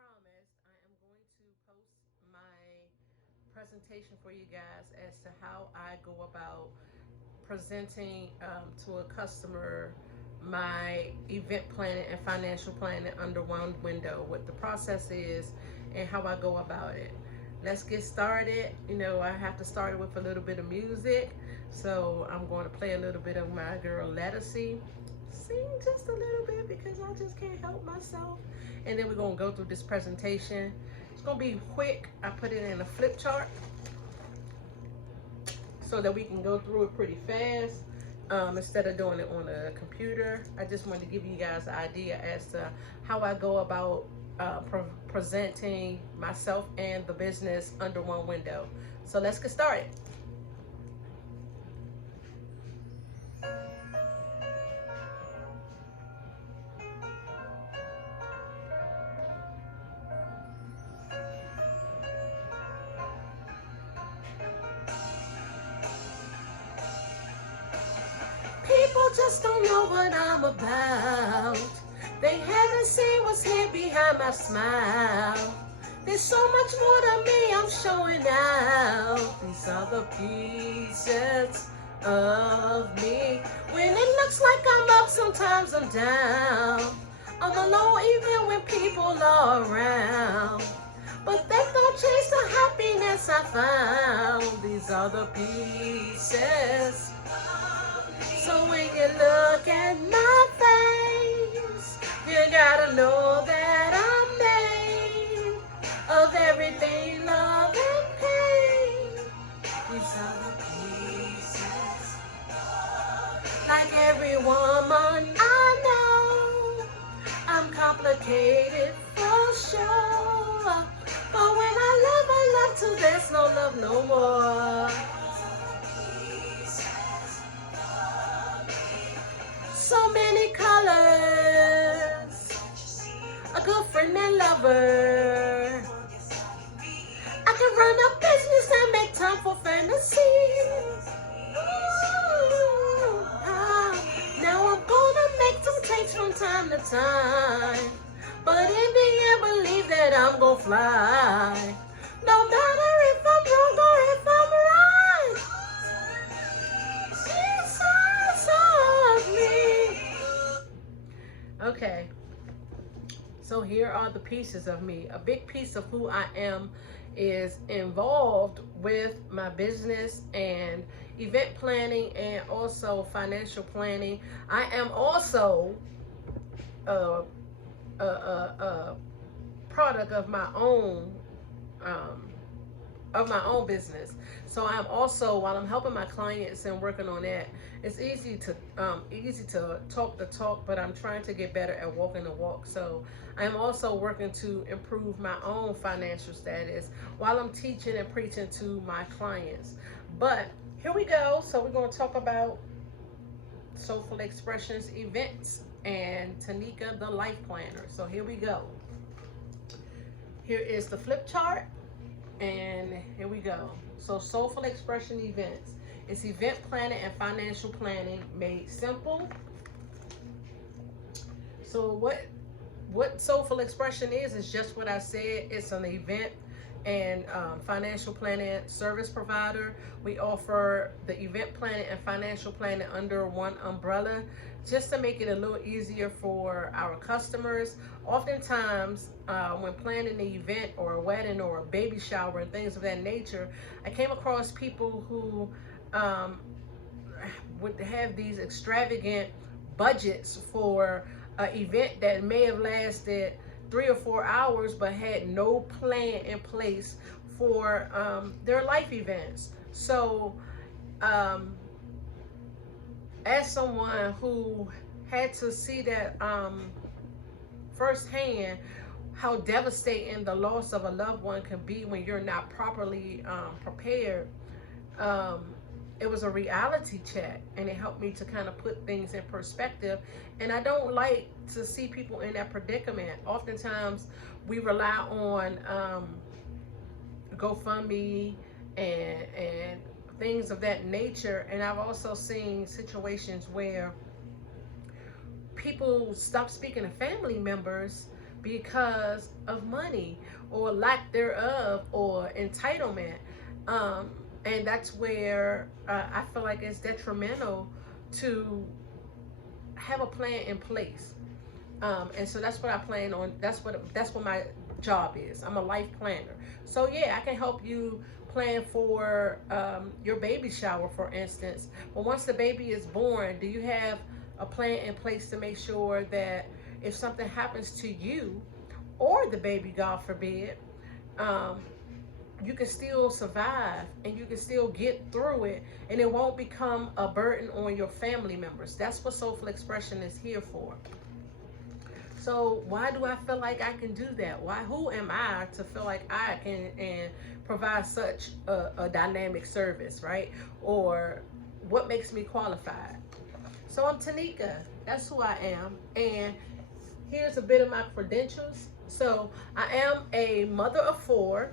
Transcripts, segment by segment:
promised, I am going to post my presentation for you guys as to how I go about presenting to a customer my event planning and financial planning under one window, what the process is, and how I go about it. Let's get started. I have to start with a little bit of music, so I'm going to play a little bit of my girl Lettucey. Sing just a little bit because I just can't help myself. And then we're going to go through this presentation. It's going to be quick. I put it in a flip chart so that we can go through it pretty fast instead of doing it on a computer. I just wanted to give you guys an idea as to how I go about presenting myself and the business under one window. So let's get started. People just don't know what I'm about. They haven't seen what's hid behind my smile. There's so much more to me, I'm showing out. These are the pieces of me. When it looks like I'm up, sometimes I'm down. I'm alone even when people are around. But that don't change the happiness I found. These are the pieces. So when you look at my face, you gotta know that I'm made of everything, love and pain. These are the pieces. Like every woman I know, I'm complicated for sure. But when I love till there's no love no more. So many colors, a good friend and lover. I can run a business and make time for fantasy. Now I'm gonna make some change from time to time, but in the end believe that I'm gonna fly. No matter if I'm wrong or if I'm right. Okay, so here are the pieces of me. A big piece of who I am is involved with my business and event planning and also financial planning. I am also a, a product um, of my own business. So I'm also, while I'm helping my clients and working on that, it's easy to talk the talk, but I'm trying to get better at walking the walk. So I'm also working to improve my own financial status while I'm teaching and preaching to my clients. But here we go. So we're going to talk about Soulful Expressions events and Tanika the life planner. So here we go. Here is the flip chart. And here we go. So Soulful Expression events. It's event planning and financial planning made simple. So what Soulful Expression is just what I said. It's an event and financial planning service provider. We offer the event planning and financial planning under one umbrella just to make it a little easier for our customers. Oftentimes when planning an event or a wedding or a baby shower and things of that nature, I came across people who would have these extravagant budgets for an event that may have lasted 3 or 4 hours but had no plan in place for their life events. So as someone who had to see that firsthand, how devastating the loss of a loved one can be when you're not properly prepared, it was a reality check, and it helped me to kind of put things in perspective. And I don't like to see people in that predicament. Oftentimes we rely on GoFundMe and things of that nature, and I've also seen situations where people stop speaking to family members because of money or lack thereof or entitlement. Um, and that's where I feel like it's detrimental to have a plan in place. And so that's what I plan on. That's what my job is. I'm a life planner. So yeah, I can help you plan for your baby shower, for instance. But once the baby is born, do you have a plan in place to make sure that if something happens to you or the baby, God forbid, um, you can still survive and you can still get through it, and it won't become a burden on your family members. That's what Soulful Expression is here for. So why do I feel like I can do that? Who am I to feel like I can and provide such a dynamic service, right? Or what makes me qualified? So I'm Tanika. That's who I am. And here's a bit of my credentials. So I am a mother of 4,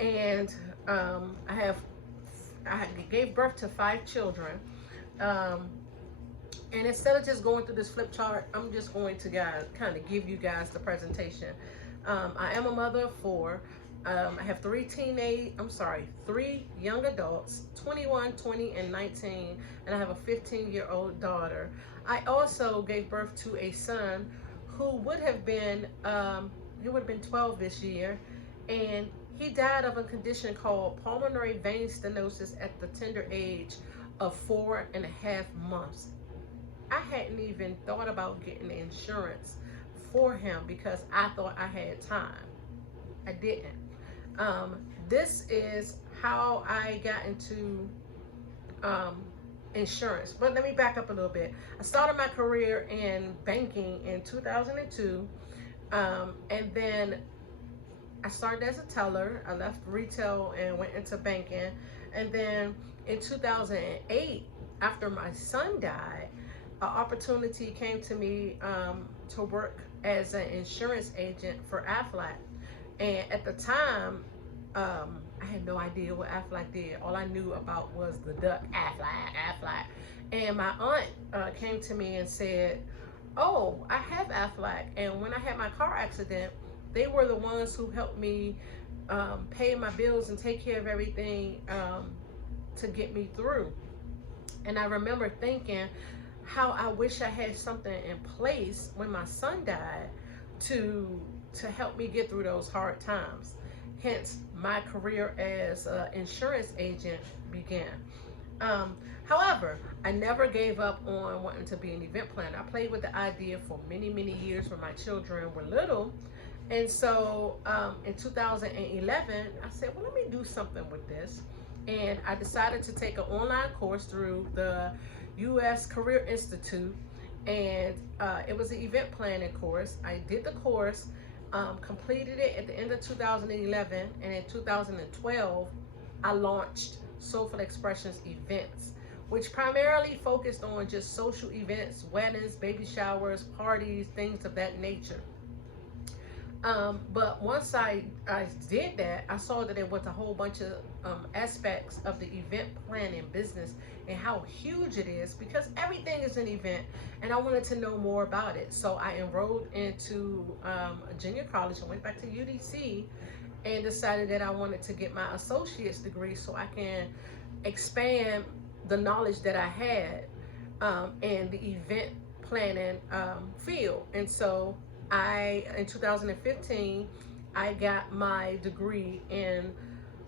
and I gave birth to 5 children. And instead of just going through this flip chart, I'm just going to kind of give you guys the presentation. I am a mother of 4. I have 3 young adults, 21, 20, and 19, and I have a 15-year-old daughter. I also gave birth to a son who would have been 12 this year, and he died of a condition called pulmonary vein stenosis at the tender age of 4.5 months. I hadn't even thought about getting insurance for him because I thought I had time. I didn't. This is how I got into insurance. But let me back up a little bit. I started my career in banking in 2002, and then I started as a teller. I left retail and went into banking. And then in 2008, after my son died, an opportunity came to me to work as an insurance agent for Aflac. And at the time, I had no idea what Aflac did. All I knew about was the duck, Aflac. And my aunt came to me and said, "Oh, I have Aflac." And when I had my car accident, they were the ones who helped me pay my bills and take care of everything to get me through. And I remember thinking how I wish I had something in place when my son died to help me get through those hard times. Hence, my career as an insurance agent began. However, I never gave up on wanting to be an event planner. I played with the idea for many, many years when my children were little. And so in 2011, I said, well, let me do something with this. And I decided to take an online course through the U.S. Career Institute, and it was an event planning course. I did the course, completed it at the end of 2011, and in 2012, I launched Soulful Expressions Events, which primarily focused on just social events, weddings, baby showers, parties, things of that nature. But once I did that, I saw that there was a whole bunch of aspects of the event planning business and how huge it is, because everything is an event, and I wanted to know more about it. So I enrolled into a junior college. I went back to UDC and decided that I wanted to get my associate's degree so I can expand the knowledge that I had in the event planning field. And so in 2015, I got my degree in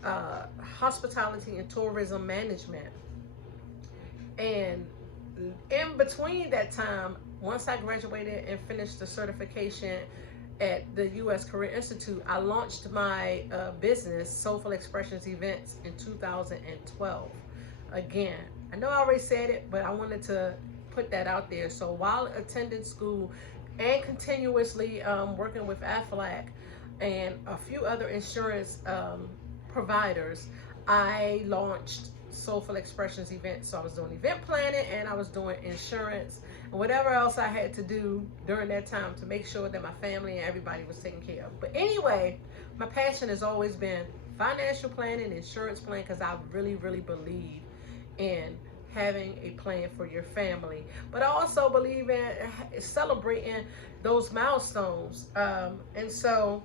hospitality and tourism management. And in between that time, once I graduated and finished the certification at the U.S. Career Institute, I launched my business, Soulful Expressions Events, in 2012. Again, I know I already said it, but I wanted to put that out there. So while attending school and continuously working with Aflac and a few other insurance providers, I launched Soulful Expressions Events. So I was doing event planning and I was doing insurance and whatever else I had to do during that time to make sure that my family and everybody was taken care of. But anyway, my passion has always been financial planning, insurance planning, because I really, really believe in having a plan for your family. But I also believe in celebrating those milestones. And so,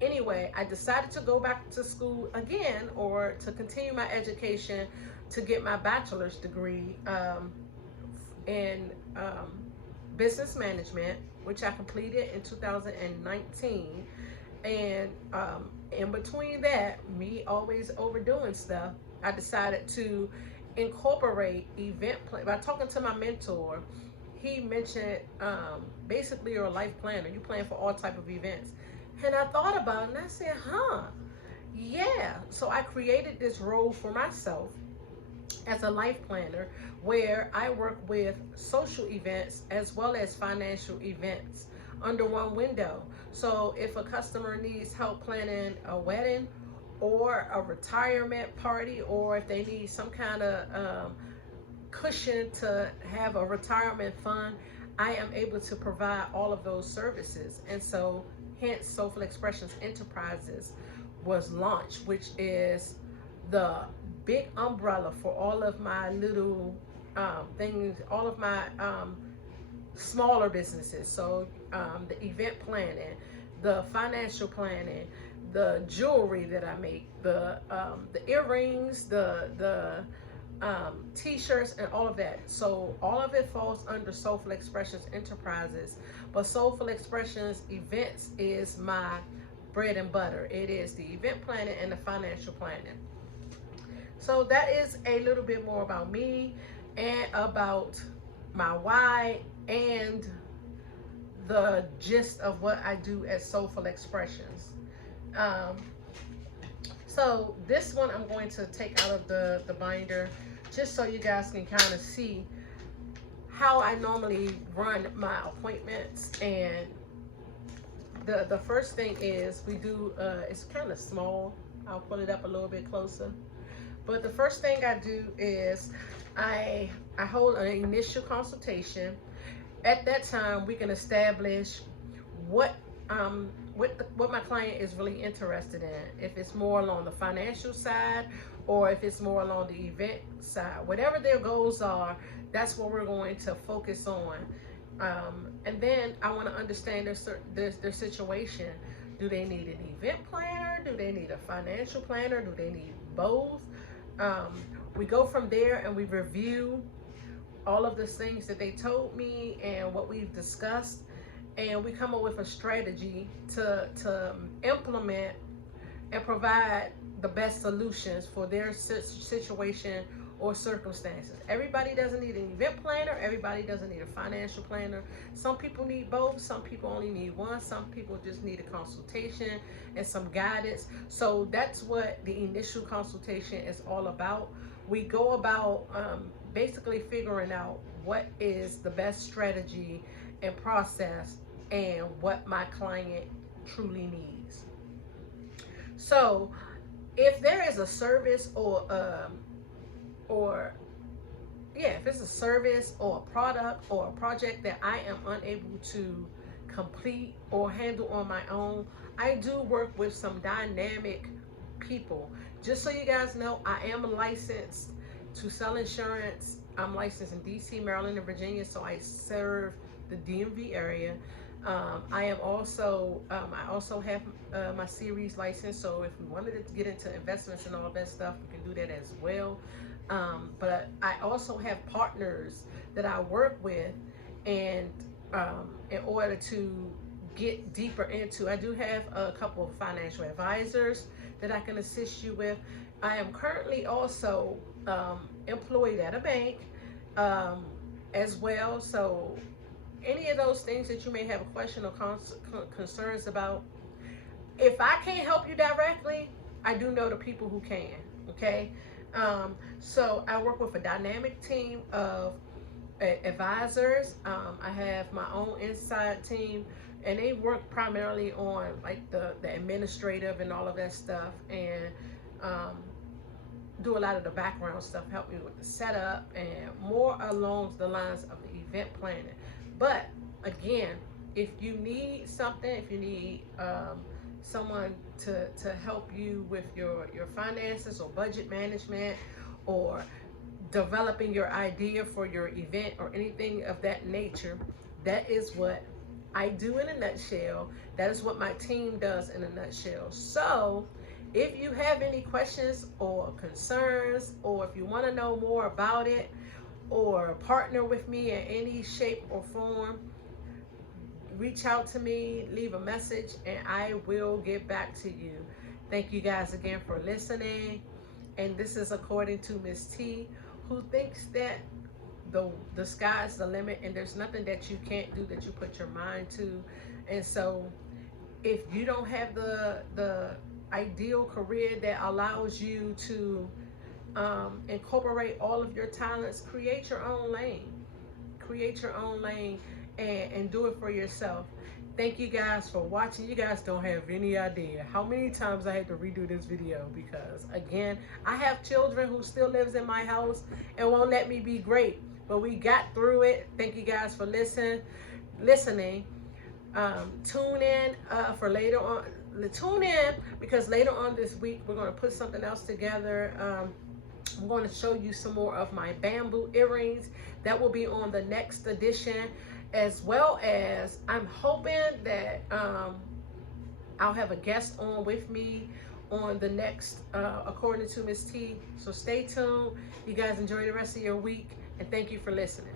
anyway, I decided to go back to school again, or to continue my education to get my bachelor's degree in business management, which I completed in 2019. And in between that, me always overdoing stuff, I decided to incorporate event plan. By talking to my mentor, he mentioned basically you're a life planner. You plan for all type of events. And I thought about it and I said, yeah. So I created this role for myself as a life planner, where I work with social events as well as financial events under one window. So if a customer needs help planning a wedding or a retirement party, or if they need some kind of cushion to have a retirement fund, I am able to provide all of those services. And so hence Soulful Expressions Enterprises was launched, which is the big umbrella for all of my little things, all of my smaller businesses. So the event planning, the financial planning, the jewelry that I make, the earrings, the t-shirts, and all of that. So all of it falls under Soulful Expressions Enterprises. But Soulful Expressions Events is my bread and butter. It is the event planning and the financial planning. So that is a little bit more about me and about my why and the gist of what I do at Soulful Expressions. So this one I'm going to take out of the binder, just so you guys can kind of see how I normally run my appointments. And the first thing is we do, it's kind of small. I'll pull it up a little bit closer. But the first thing I do is I hold an initial consultation. At that time, we can establish what my client is really interested in. If it's more along the financial side, or if it's more along the event side. Whatever their goals are, that's what we're going to focus on. And then I want to understand their situation. Do they need an event planner? Do they need a financial planner? Do they need both? We go from there and we review all of the things that they told me and what we've discussed, and we come up with a strategy to implement and provide the best solutions for their situation or circumstances. Everybody doesn't need an event planner. Everybody doesn't need a financial planner. Some people need both. Some people only need one. Some people just need a consultation and some guidance. So that's what the initial consultation is all about. We go about basically figuring out what is the best strategy and process and what my client truly needs. So if there is a service if it's a service or a product or a project that I am unable to complete or handle on my own, I do work with some dynamic people. Just so you guys know, I am licensed to sell insurance. I'm licensed in DC, Maryland, and Virginia, so I serve the DMV area. I also have my series license, so if we wanted to get into investments and all that stuff, we can do that as well. But I also have partners that I work with, and in order to get deeper into, I do have a couple of financial advisors that I can assist you with. I am currently also employed at a bank as well. So any of those things that you may have a question or concerns about, if I can't help you directly, I do know the people who can, okay? So I work with a dynamic team of advisors. I have my own inside team, and they work primarily on like the administrative and all of that stuff, and do a lot of the background stuff, help me with the setup and more along the lines of the event planning. But again, if you need something, if you need someone to help you with your finances or budget management or developing your idea for your event or anything of that nature. That is what I do in a nutshell. That is what my team does in a nutshell. So if you have any questions or concerns, or if you want to know more about it, or partner with me in any shape or form, reach out to me, leave a message, and I will get back to you. Thank you guys again for listening. And this is according to Miss T, who thinks that the sky's the limit and there's nothing that you can't do that you put your mind to. And so if you don't have the ideal career that allows you to incorporate all of your talents, create your own lane. Create your own lane and do it for yourself. Thank you guys for watching. You guys don't have any idea how many times I had to redo this video, because again, I have children who still lives in my house and won't let me be great, but we got through it. Thank you guys for listening. Tune in for later on. Tune in, because later on this week we're going to put something else together. I'm going to show you some more of my bamboo earrings that will be on the next edition, as well as I'm hoping that I'll have a guest on with me on the next according to Miss T. So stay tuned. You guys enjoy the rest of your week, and thank you for listening.